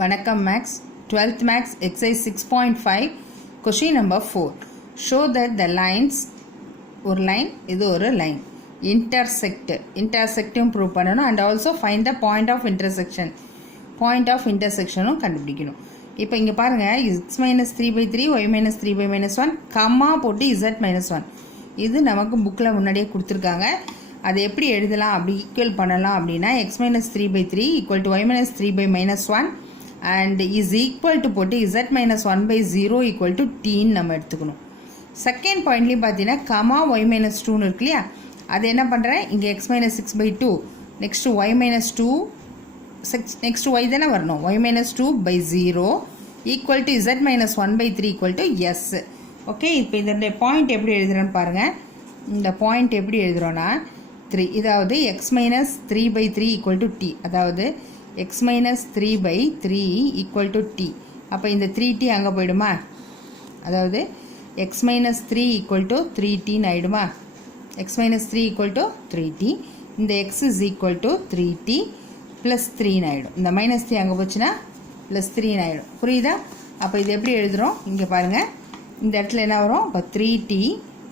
வணக்கம் maths 12th maths exercise 6.5 question number 4 show that the lines ஒரு line இது ஒரு லைன் இன்டர்செக்டும் ப்ரூவ் பண்ணணும் and also find the point of இன்டர்செக்ஷனும் கண்டுபிடிக்கணும். இப்போ இங்கே பாருங்கள் x மைனஸ் 3/3 y மைனஸ் 3/-1 கம்மா போட்டு z மைனஸ் 1 இது நமக்கு புக்கில் முன்னாடியே கொடுத்துருக்காங்க. அதை எப்படி எழுதலாம் அப்படி ஈக்குவல் பண்ணலாம் அப்படின்னா x minus 3/3 equal to y minus 3/-1 and is equal to போட்டு z மைனஸ் 1/0 ஈக்குவல் டு டீன்னு நம்ம எடுத்துக்கணும். செகண்ட் பாயிண்ட்லேயும் பார்த்தீங்கன்னா கமா y மைனஸ் 2ன்னு இருக்கு இல்லையா, அது என்ன பண்ணுறேன் இங்கே x minus 6/2 next y minus 2 next y தானே வரணும், y minus 2/0 equal to z minus 1/3 equal to S. Okay, இப்போ இதோடைய பாயிண்ட் எப்படி எழுதுகிறோன்னு பாருங்கள். இந்த பாயிண்ட் எப்படி எழுதுகிறோன்னா 3, இதாவது x minus 3/3 equal to t, அதாவது x minus 3/3 equal to t. அப்போ இந்த 3t அங்கே போயிடுமா, அதாவது x மைனஸ் 3 ஈக்குவல் டு 3tன்னு ஆகிடுமா. x minus 3 equal to 3t, இந்த x is equal to 3t plus 3ன்னு ஆகிடும். இந்த மைனஸ் 3 அங்கே போச்சுன்னா ப்ளஸ் 3ன்னு ஆகிடும். புரியுதா? அப்போ இது எப்படி எழுதுகிறோம் இங்கே பாருங்கள், இந்த இடத்துல என்ன வரும், இப்போ 3t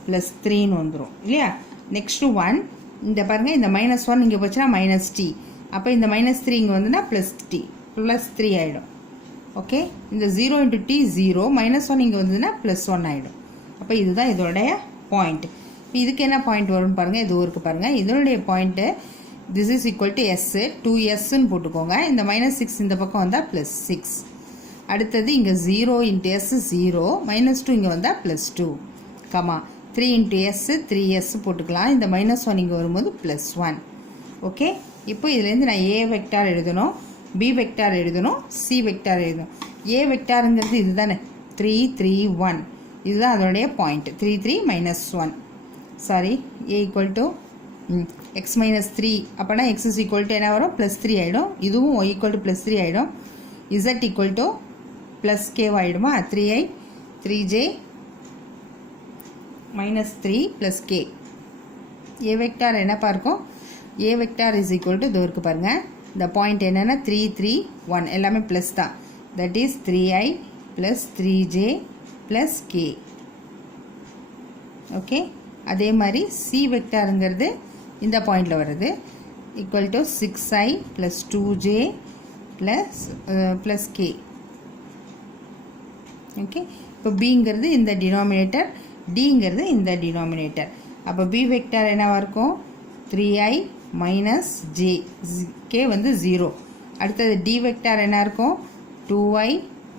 ப்ளஸ் 3ன்னு வந்துடும் இல்லையா. நெக்ஸ்ட்டு 1, இந்த பாருங்கள் இந்த மைனஸ் 1 இங்கே போச்சுன்னா மைனஸ் t, அப்போ இந்த மைனஸ் 3 இங்கே வந்துன்னா ப்ளஸ் 3 ஆகிடும். ஓகே, இந்த 0 இன்ட்டு டி 0, மைனஸ் 1 இங்கே வந்ததுன்னா ப்ளஸ் 1 ஆகிடும். அப்போ இதுதான் இதோடைய பாயிண்ட். இப்போ இதுக்கு என்ன பாயிண்ட் வரும்னு பாருங்கள், இது ஊருக்கு பாருங்கள். இதனுடைய point this is equal to s, 2sன்னு போட்டுக்கோங்க. இந்த மைனஸ் 6 இந்த பக்கம் வந்தால் ப்ளஸ் 6. அடுத்தது இங்கே 0 இன்ட்டு எஸ் 0, மைனஸ் 2 இங்கே வந்தால் plus 2 comma 3 into S 3s போட்டுக்கலாம். இந்த மைனஸ் 1 இங்கே வரும்போது ப்ளஸ் 1. ஓகே, இப்போ இதுலேருந்து நான் ஏ வெக்டார் எழுதணும், பி வெக்டார் எழுதணும், சி வெக்டார் எழுதணும். ஏ வெக்டாருங்கிறது இது தானே 3 3 1, இதுதான் அதனுடைய point. 3 3 minus 1, sorry A equal to X minus 3, அப்போனா எக்ஸ் இஸ் ஈக்குவல் டு என்ன வரும், ப்ளஸ் 3 ஆகிடும். இதுவும் ஒய் ஈக்குவல் டு ப்ளஸ் 3 ஆகிடும். Z equal to plus k ஆகிடுமா, 3i 3j minus 3 plus k. A vector என்னப்பா இருக்கும், a vector is equal to இதோ பாருங்கள். இந்த பாயிண்ட் என்னென்னா 3 3 1 எல்லாமே ப்ளஸ் தான். That is 3i plus 3j plus K. Okay, அதே மாதிரி சி வெக்டாருங்கிறது இந்த பாயிண்டில் வருது, equal to 6i plus 2j plus K. Okay, இப்போ பிங்கிறது இந்த டினாமினேட்டர், டிங்கிறது இந்த டினாமினேட்டர். அப்போ பி வெக்டார் என்னவாக இருக்கும், 3i மைனஸ் ஜே, கே வந்து 0. அடுத்தது டி வெக்டார் என்ன இருக்கும், 2i,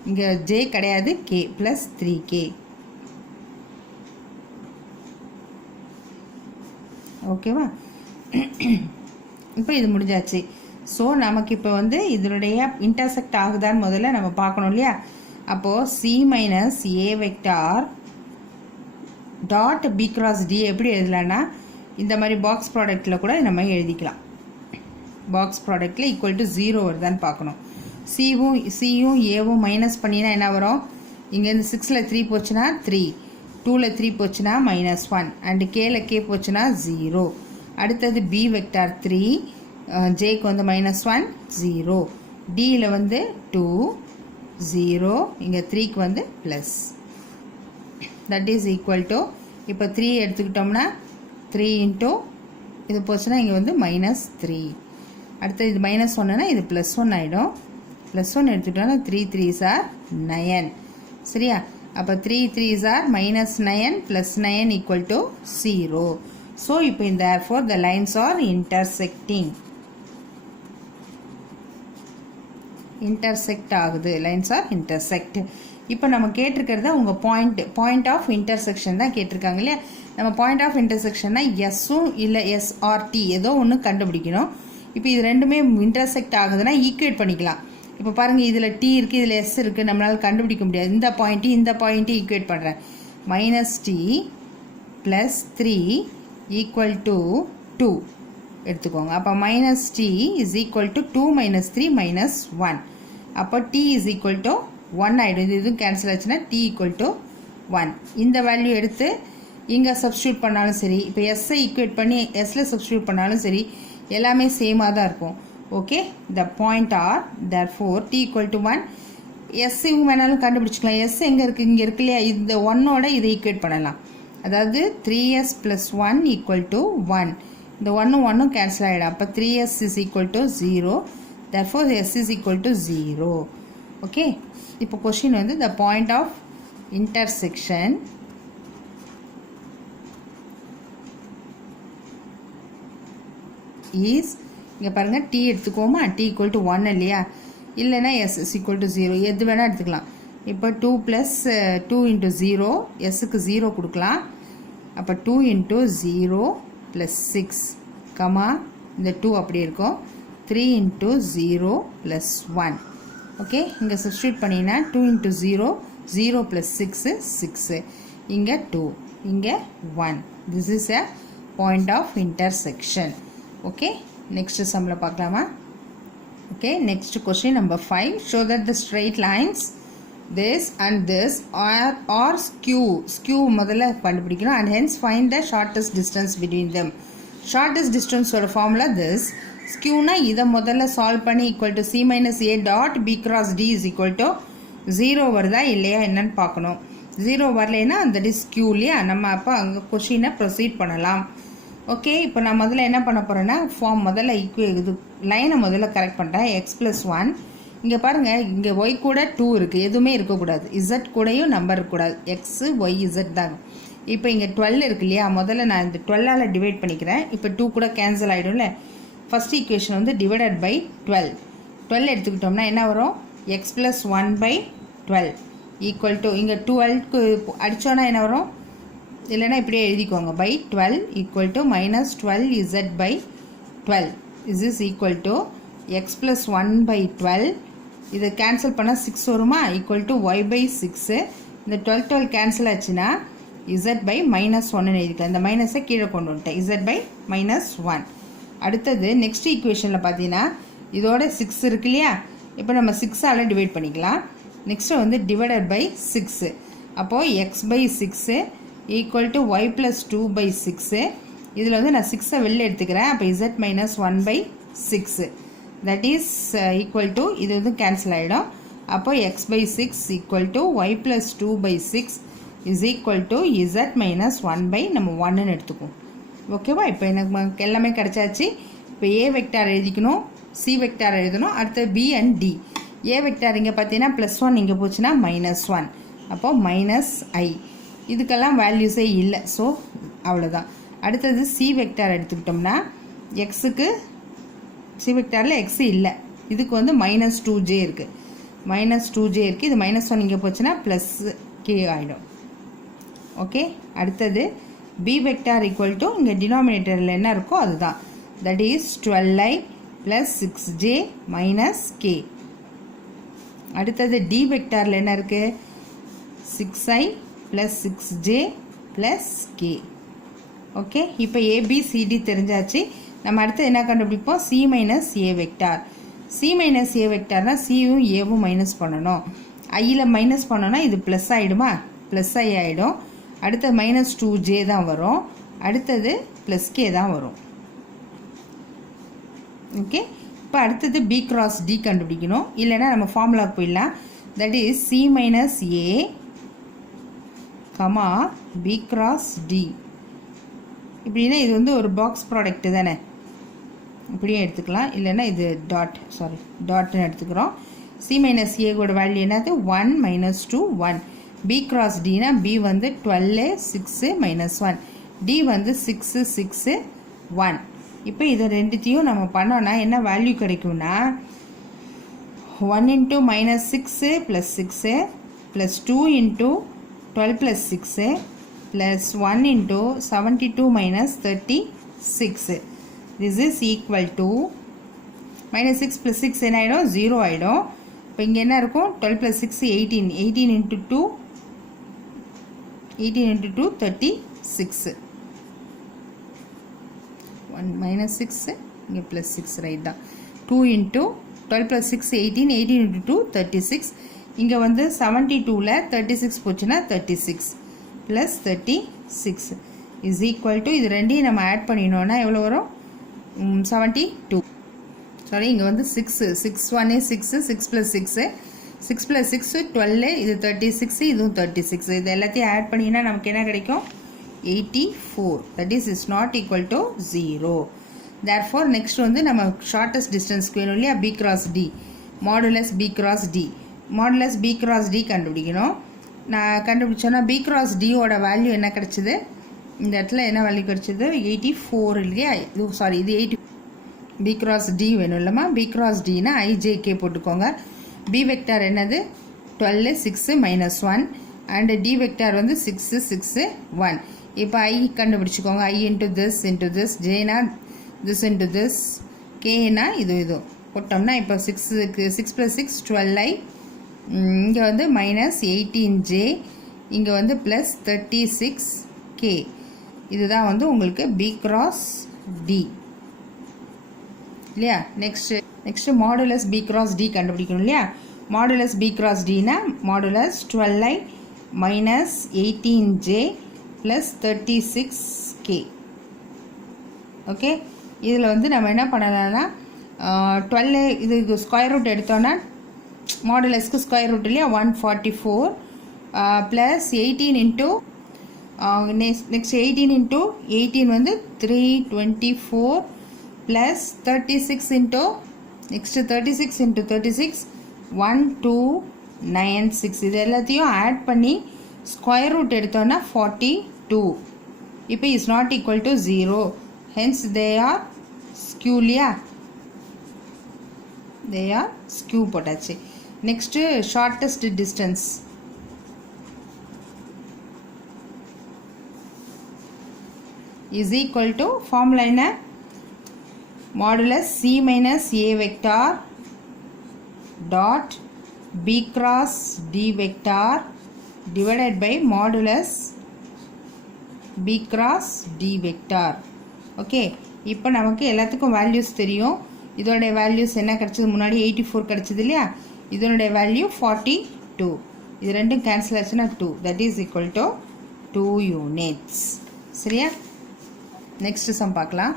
இங்கே ஜே கிடையாது, கே ப்ளஸ் 3k. ஓகேவா, இப்போ இது முடிஞ்சாச்சு. ஸோ நமக்கு இப்போ வந்து இதனுடைய இன்டர்செக்ட் ஆகுதான்னு முதல்ல நம்ம பார்க்கணும் இல்லையா. அப்போது c minus a vector dot b cross d எப்படி எழுதலான்னா, இந்த மாதிரி பாக்ஸ் ப்ராடக்டில் கூட நம்ம எழுதிக்கலாம். பாக்ஸ் ப்ராடக்டில் ஈக்குவல் டு 0 வருதான்னு பார்க்கணும். சியும் ஏவும் மைனஸ் பண்ணினா என்ன வரும், இங்கேருந்து 6ல் 3 போச்சுன்னா 3, 2ல் 3 போச்சுன்னா மைனஸ் 1 அண்டு கேல கே போச்சுன்னா 0. அடுத்தது பி வெக்டார் 3, ஜேக்கு வந்து மைனஸ் 1 0, டியில் வந்து 2 0, இங்கே 3க்கு வந்து plus. That is equal to, இப்போ 3 எடுத்துக்கிட்டோம்னா 3 இன்ட்டு இது போச்சுன்னா இங்கே வந்து மைனஸ் 3. அடுத்தது இது மைனஸ் 1னா இது ப்ளஸ் 1 ஆகிடும். ப்ளஸ் 1 எடுத்துக்கிட்டோம்னா 3 3s are 9. சரியா, அப்போ 3 3s are minus 9 plus 9 equal to 0. So இப்போ இந்த therefore the lines are intersect ஆகுது, லைன்ஸ் ஆர் இன்டர்செக்ட். இப்போ நம்ம கேட்டிருக்கிறத உங்கள் பாயிண்ட் ஆஃப் இன்டர்செக்ஷன் தான் கேட்டிருக்காங்க இல்லையா. நம்ம பாயிண்ட் ஆஃப் இன்டர்செக்ஷன்னா எஸ்ஸும் இல்லை எஸ்ஆர்டி ஏதோ ஒன்று கண்டுபிடிக்கணும். இப்போ இது ரெண்டுமே இன்டர்செக்ட் ஆகுதுன்னா ஈக்குவேட் பண்ணிக்கலாம். இப்போ பாருங்கள், இதில் டி இருக்குது, இதில் எஸ் இருக்குது, நம்மளால் கண்டுபிடிக்க முடியாது. இந்த பாயிண்ட்டு ஈக்குவேட் பண்ணுறேன். Minus T plus 3 equal to 2 எடுத்துக்கோங்க. அப்போ minus T is equal to 2 minus 3 minus 1. அப்போ டி இஸ் ஈக்குவல் டு 1 ஆகிடும். இதுவும் கேன்சல் ஆச்சுன்னா டி ஈக்குவல் டு 1. இந்த வேல்யூ எடுத்து இங்கே சப்ஸ்டியூட் பண்ணாலும் சரி, இப்போ எஸ்ஸை ஈக்குவேட் பண்ணி எஸ்ஸில் சப்ஸ்டியூட் பண்ணாலும் சரி, எல்லாமே சேமாக தான் இருக்கும். Okay, the point are therefore t equal to 1. S இவங்க வேணாலும் கண்டுபிடிச்சிக்கலாம். எஸ் எங்கே இருக்குது, இங்கே இருக்கு இல்லையா, இந்த ஒன்னோட இதை ஈக்குவேட் பண்ணலாம். அதாவது 3s + 1 = 1. இந்த ஒன்றும் கேன்சல் ஆகிடும். அப்போ 3s = 0. therefore s = 0. ஓகே, இப்போ கொஷின் வந்து the point of intersection is, இங்கே பாருங்கள் t எடுத்துக்கோமா, t = 1 இல்லையா, இல்லைன்னா s = 0, எது வேணால் எடுத்துக்கலாம். இப்போ 2 + 2 × 0, s-க்கு 0 கொடுக்கலாம். அப்போ 2 × 0 + 6, கமா இந்த 2 அப்படி இருக்கும். 3 × 0 + 1. ஓகே, இங்கே சப்ஸ்டியூட் பண்ணினா 2 × 0, 0 + 6, 6. இங்கே 2, இங்கே 1. This is a point of intersection. Okay, next சம்மில் பார்க்கலாமா? Okay, next question number 5. Show that the straight lines this and this are skew முதல்ல கண்டுபிடிக்கணும். and hence find the shortest distance between them. shortest distance ஓட formula this. skewனா இதை முதல்ல solve பண்ணி equal to c minus a dot b cross d is equal to 0 வருதா இல்லையா என்னன்னு பார்க்கணும். 0 வரலைன்னா அந்த is skew இல்லையா, நம்ம அப்போ அங்கே கொஷினை ப்ரொசீட் பண்ணலாம். ஓகே, இப்போ நான் முதல்ல என்ன பண்ண போகிறேன்னா ஃபார்ம் முதல்ல இது லைனை முதல்ல கரெக்ட் பண்ணுறேன். x + 1. இங்கே பாருங்கள், இங்கே y கூட 2 இருக்குது, எதுவுமே இருக்கக்கூடாது. z கூடயும் நம்பர் இருக்கக்கூடாது. x y z தான். இப்போ இங்கே 12 இருக்கு இல்லையா, முதல்ல நான் இந்த 12ஆல் டிவைட் பண்ணிக்கிறேன். இப்போ 2 கூட கேன்சல் ஆகிடும்ல. ஃபஸ்ட் ஈக்குவேஷன் வந்து டிவைடட் பை 12. 12 எடுத்துக்கிட்டோம்னா என்ன வரும், x + 1/12 ஈக்குவல் டு, இங்கே 12க்கு அடித்தோன்னா என்ன வரும், இல்லைன்னா இப்படியே எழுதிக்கோங்க, by 12 equal to -12z/12. Is is equal to x + 1/12. இதை கேன்சல் பண்ணால் 6 வருமா, ஈக்குவல் டு y/6. இந்த 12 கேன்சல் ஆச்சுன்னா z/-1 எழுதிக்கலாம். இந்த மைனஸை கீழே கொண்டு வந்துட்டேன், z/-1. அடுத்தது நெக்ஸ்ட் ஈக்குவேஷனில் பார்த்தீங்கன்னா இதோட 6 இருக்கு இல்லையா, இப்போ நம்ம 6ஆல் டிவைட் பண்ணிக்கலாம். நெக்ஸ்ட்டு வந்து டிவைடட் பை 6. அப்போது x/6 ஈக்குவல் டு y + 2/6. இதில் வந்து நான் 6ஐ வெளில எடுத்துக்கிறேன். அப்போ z-1/6 that is equal to, இது வந்து கேன்சல் ஆகிடும். அப்போ x/6 equal to y + 2/6 is equal to z-1 நம்ம 1ன்னு எடுத்துக்குவோம். ஓகேவா, இப்போ எனக்கு எல்லாமே கிடச்சாச்சு. இப்போ a வெக்டார் எழுதிக்கணும், c வெக்டார் எழுதணும், அடுத்து b and d. a vector இங்கே பார்த்தீங்கன்னா +1 இங்கே போச்சுன்னா -1, அப்போது -i. இதுக்கெல்லாம் வேல்யூஸே இல்லை, ஸோ அவ்வளோதான். அடுத்தது சி வெக்டார் எடுத்துக்கிட்டோம்னா எக்ஸுக்கு சி வெக்டாரில் எக்ஸு இல்லை, இதுக்கு வந்து -2j இருக்குது, -2j இருக்குது. இது -1 இங்கே போச்சுன்னா +k ஆகிடும். ஓகே, அடுத்தது பி வெக்டார் ஈக்குவல் டு, இங்கே டினாமினேட்டரில் என்ன இருக்கோ அதுதான், that is 12i + 6j - k. அடுத்தது டி வெக்டாரில் என்ன இருக்குது, 6i + 6j + k. ஓகே, இப்போ ஏபிசிடி தெரிஞ்சாச்சு. நம்ம அடுத்து என்ன கண்டுபிடிப்போம், c - a vector. c - a வெக்டார்னா சியும் ஏவும் மைனஸ் பண்ணணும். ஐயில் மைனஸ் பண்ணோன்னா இது ப்ளஸ் ஆகிடுமா, +i ஆகிடும். அடுத்து -2j தான் வரும், அடுத்தது +k தான் வரும். ஓகே, இப்போ அடுத்தது b × d கண்டுபிடிக்கணும், இல்லைன்னா நம்ம ஃபார்முலாவுக்கு போயிடலாம். That is c - a, b × d. இப்படின்னா இது வந்து ஒரு பாக்ஸ் ப்ராடக்ட்டு தானே, இப்படியே எடுத்துக்கலாம். இல்லைன்னா இது டாட்னு எடுத்துக்கிறோம். c - a கூட வேல்யூ என்னது, 1 - 2 1. b × dனா b வந்து 12 6 -1, d வந்து 6 6 1. இப்போ இதை ரெண்டுத்தையும் நம்ம பண்ணோன்னா என்ன வேல்யூ கிடைக்கும்னா 1 × -6 + 6 + 2 × 12 + 6 + 1 × 72 - 36. This is equal to -6 + 6 என்ன ஆகிடும், 0 ஆகிடும். இப்போ இங்கே என்ன இருக்கும், 12 + 6 18, 18 × 2 36. 1 - 6 இங்கே +6 ரைட் தான். 2 × 12 + 6 18, 18 × 2 36. இங்கே வந்து 72ல் 36 போச்சுன்னா 36 + 36 இஸ் ஈக்குவல் டு, இது ரெண்டையும் நம்ம ஆட் பண்ணினோன்னா எவ்வளோ வரும், 72. சாரி இங்கே வந்து 6 1 6 6 + 6 6 + 6 12 இது 36 இதுவும் 36 இது எல்லாத்தையும் ஆட் பண்ணினா நமக்கு என்ன கிடைக்கும் 84 that is not equal to 0. therefore next வந்து நம்ம shortest distance வேணும் இல்லையா b cross d modulus b cross d modulus b cross d கண்டுபிடிக்கணும். நான் கண்டுபிடிச்சோன்னா b cross d ஓட வேல்யூ என்ன கிடைச்சது இந்த இடத்துல என்ன வேல்யூ கிடைச்சது 84 இல்லையா இது சாரி இது 80 b cross d வேணும் இல்லைம்மா b cross d னா ijk போட்டுக்கோங்க. b வெக்டார் என்னது 12 6 -1 and d வெக்டார் வந்து 6 6 1. இப்போ i கண்டுபிடிச்சிக்கோங்க i into this j னா this into this k னா இது போட்டோம்னா இப்போ 6 + 6 12i இங்கே வந்து -18j இங்கே வந்து +36k இதுதான் வந்து உங்களுக்கு b cross d இல்லையா. Next modulus b cross d கண்டுபிடிக்கணும் இல்லையா. மாடுலஸ் b cross d னா modulus 12i -18j +36k. Okay இதில் வந்து நம்ம என்ன பண்ணலாம்னா 12 இதுக்கு ஸ்கொயர் ரூட் எடுத்தோன்னா மாடுலஸ்க்கு ஸ்கொயர் ரூட் இல்லையா 144 +18 இன்ட்டு நெக்ஸ்ட் 18 இன்ட்டு 18 வந்து 324 +36 இன்ட்டு நெக்ஸ்ட் 36 இன்ட்டு 36 1296 இது எல்லாத்தையும் ஆட் பண்ணி ஸ்கொயர் ரூட் எடுத்தோன்னா 42. இப்போ is not equal to 0 hence they are skew இல்லையா they are skew போட்டாச்சு. Next shortest distance is equal to formula என்ன modulus c minus a vector dot b cross d vector divided by modulus b cross d vector. Okay இப்போ நமக்கு எல்லாத்துக்கும் values தெரியும். இதோடைய values என்ன கிடச்சது முன்னாடி 84 கிடச்சது இல்லையா இதனுடைய வேல்யூ 42 இது ரெண்டும் கேன்சல் ஆச்சுன்னா 2 that is equal to 2 units. சரியா நெக்ஸ்ட் சம் பார்க்கலாம்.